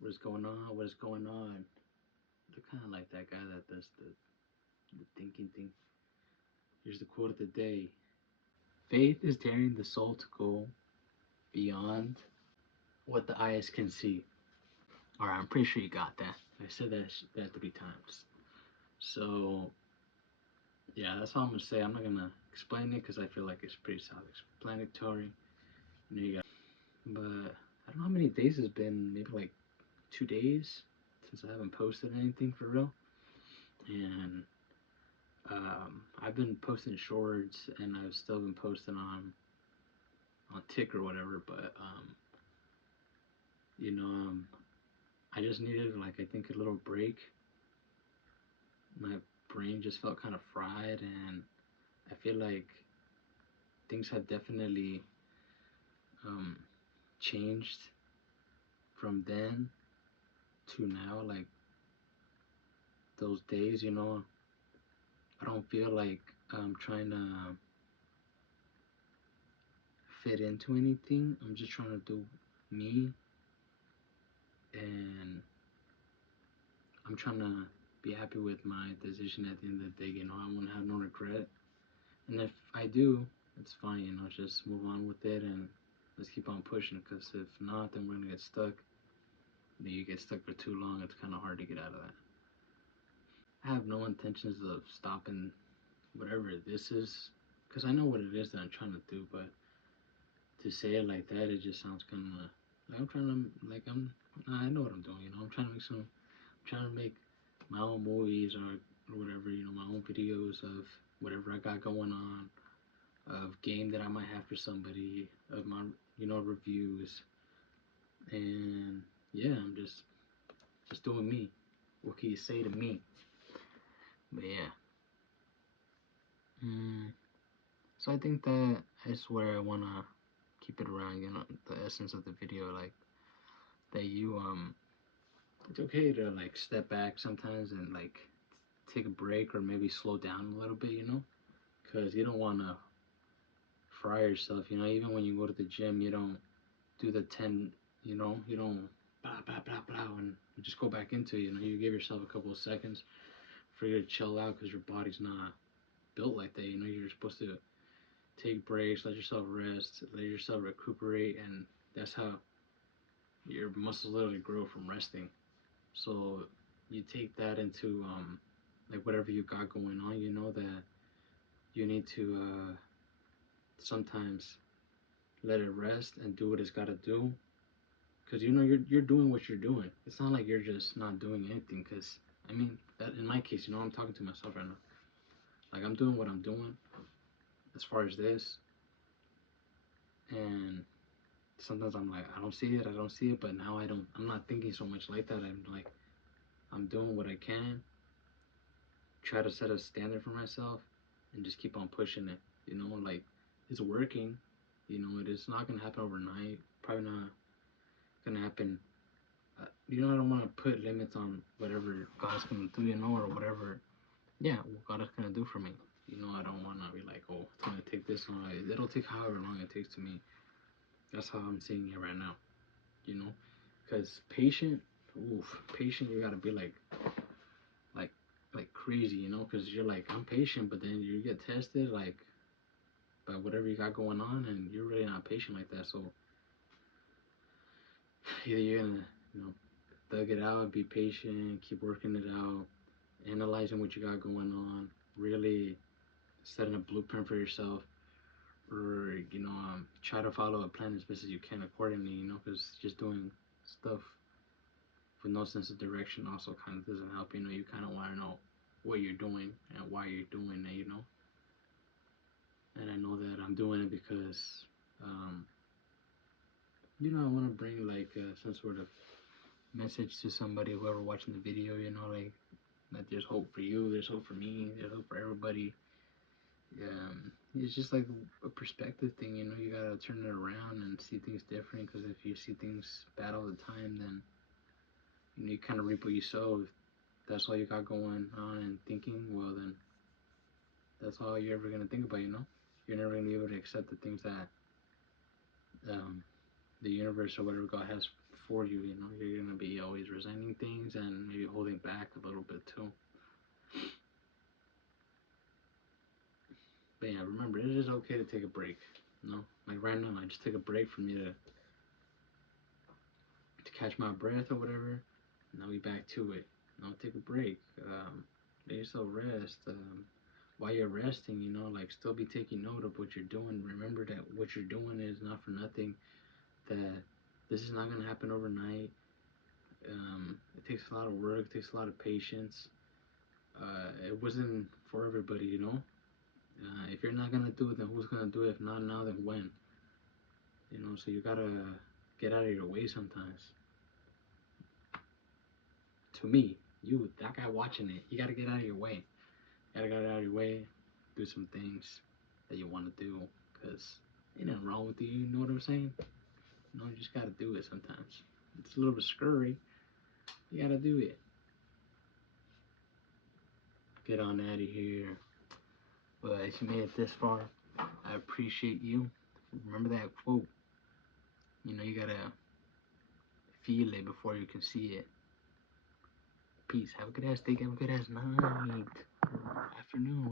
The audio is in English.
What is going on? What is going on? They're kind of like that guy that does the thinking thing. Here's the quote of the day: faith is daring the soul to go beyond what the eyes can see. Alright, I'm pretty sure you got that. I said that 3 times. So, yeah, that's all I'm gonna say. I'm not gonna explain it because I feel like it's pretty self explanatory. You know, you got, but I don't know how many days it's been. Maybe like 2 days since I haven't posted anything for real. And I've been posting shorts, and I've still been posting on Tick or whatever. But you know, I just needed like I think a little break. My brain just felt kind of fried, and I feel like things have definitely um, changed from then to now. Like those days, you know, I don't feel like I'm trying to fit into anything. I'm just trying to do me, and I'm trying to be happy with my decision at the end of the day. You know, I want to have no regret. And if I do, it's fine. You know, just move on with it and let's keep on pushing. Because if not, then we're gonna get stuck. Then you get stuck for too long. It's kind of hard to get out of that. I have no intentions of stopping whatever this is, because I know what it is that I'm trying to do. But to say it like that, it just sounds kind of like I'm trying to like I'm. I know what I'm doing. You know, I'm trying to make some. I'm trying to make my own movies or whatever. You know, my own videos of whatever I got going on, of game that I might have for somebody, of my reviews, and yeah, I'm just doing me. What can you say to me? But yeah, so I think that is where I wanna keep it around. You know, the essence of the video, like that you it's okay to like step back sometimes and like take a break or maybe slow down a little bit. You know, because you don't wanna fry yourself. You know, even when you go to the gym, you don't do the 10, you don't blah blah blah blah and just go back into it. You know, you give yourself a couple of seconds for you to chill out because your body's not built like that. You know, you're supposed to take breaks, let yourself rest, let yourself recuperate, and that's how your muscles literally grow from resting. So you take that into like whatever you got going on. You know that you need to sometimes let it rest and do what it's got to do, because you know you're doing what you're doing. It's not like you're just not doing anything. Because I mean, that in my case, you know, I'm talking to myself right now. Like I'm doing what I'm doing as far as this, and sometimes I'm like, I don't see it, I don't see it. But now I don't. I'm not thinking so much like that. I'm like, I'm doing what I can, try to set a standard for myself, and just keep on pushing it. You know, like it's working. You know, it is not gonna happen overnight. Probably not gonna happen. You know, I don't want to put limits on whatever God's gonna do. You know, or whatever. Yeah, what God is gonna do for me. You know, I don't want to be like, oh, it's gonna take this long. It'll take however long it takes to me. That's how I'm seeing it right now. You know, because patient, oof, patient. You gotta be like, like crazy. You know, because you're like, I'm patient, but then you get tested like by whatever you got going on, and you're really not patient like that. So either you're gonna, you know, thug it out, be patient, keep working it out, analyzing what you got going on, really setting a blueprint for yourself, or try to follow a plan as best as you can accordingly. You know, because just doing stuff with no sense of direction also kind of doesn't help. You know, you kind of want to know what you're doing and why you're doing it. You know, and I know that I'm doing it because, um, I want to bring like some sort of message to somebody, whoever watching the video. You know, like that there's hope for you, there's hope for me, there's hope for everybody. It's just like a perspective thing. You know, you gotta turn it around and see things different. Because if you see things bad all the time, then you kind of reap what you sow. If that's all you got going on and thinking, well then that's all you're ever gonna think about. You know, you're never gonna be able to accept the things that um, the universe or whatever God has for you. You know, you're gonna be always resenting things and maybe holding back a little bit too. But yeah, remember, it is okay to take a break. You know, like right now, I just took a break for me to catch my breath or whatever. Now we back to it. Now take a break. Let yourself rest. While you're resting, you know, like still be taking note of what you're doing. Remember that what you're doing is not for nothing. That this is not gonna happen overnight. It takes a lot of work. It takes a lot of patience. It wasn't for everybody, you know. If you're not gonna do it, then who's gonna do it? If not now, then when? You know, so you gotta get out of your way sometimes. To me, you, that guy watching it, you gotta get out of your way. You gotta get out of your way, do some things that you want to do, cause ain't nothing wrong with you. You know what I'm saying? You know, you just gotta do it sometimes. It's a little bit scary. You gotta do it. Get on out of here. But if you made it this far, I appreciate you. Remember that quote. You know, you gotta feel it before you can see it. Peace. Have a good ass day. Have a good ass night. Afternoon.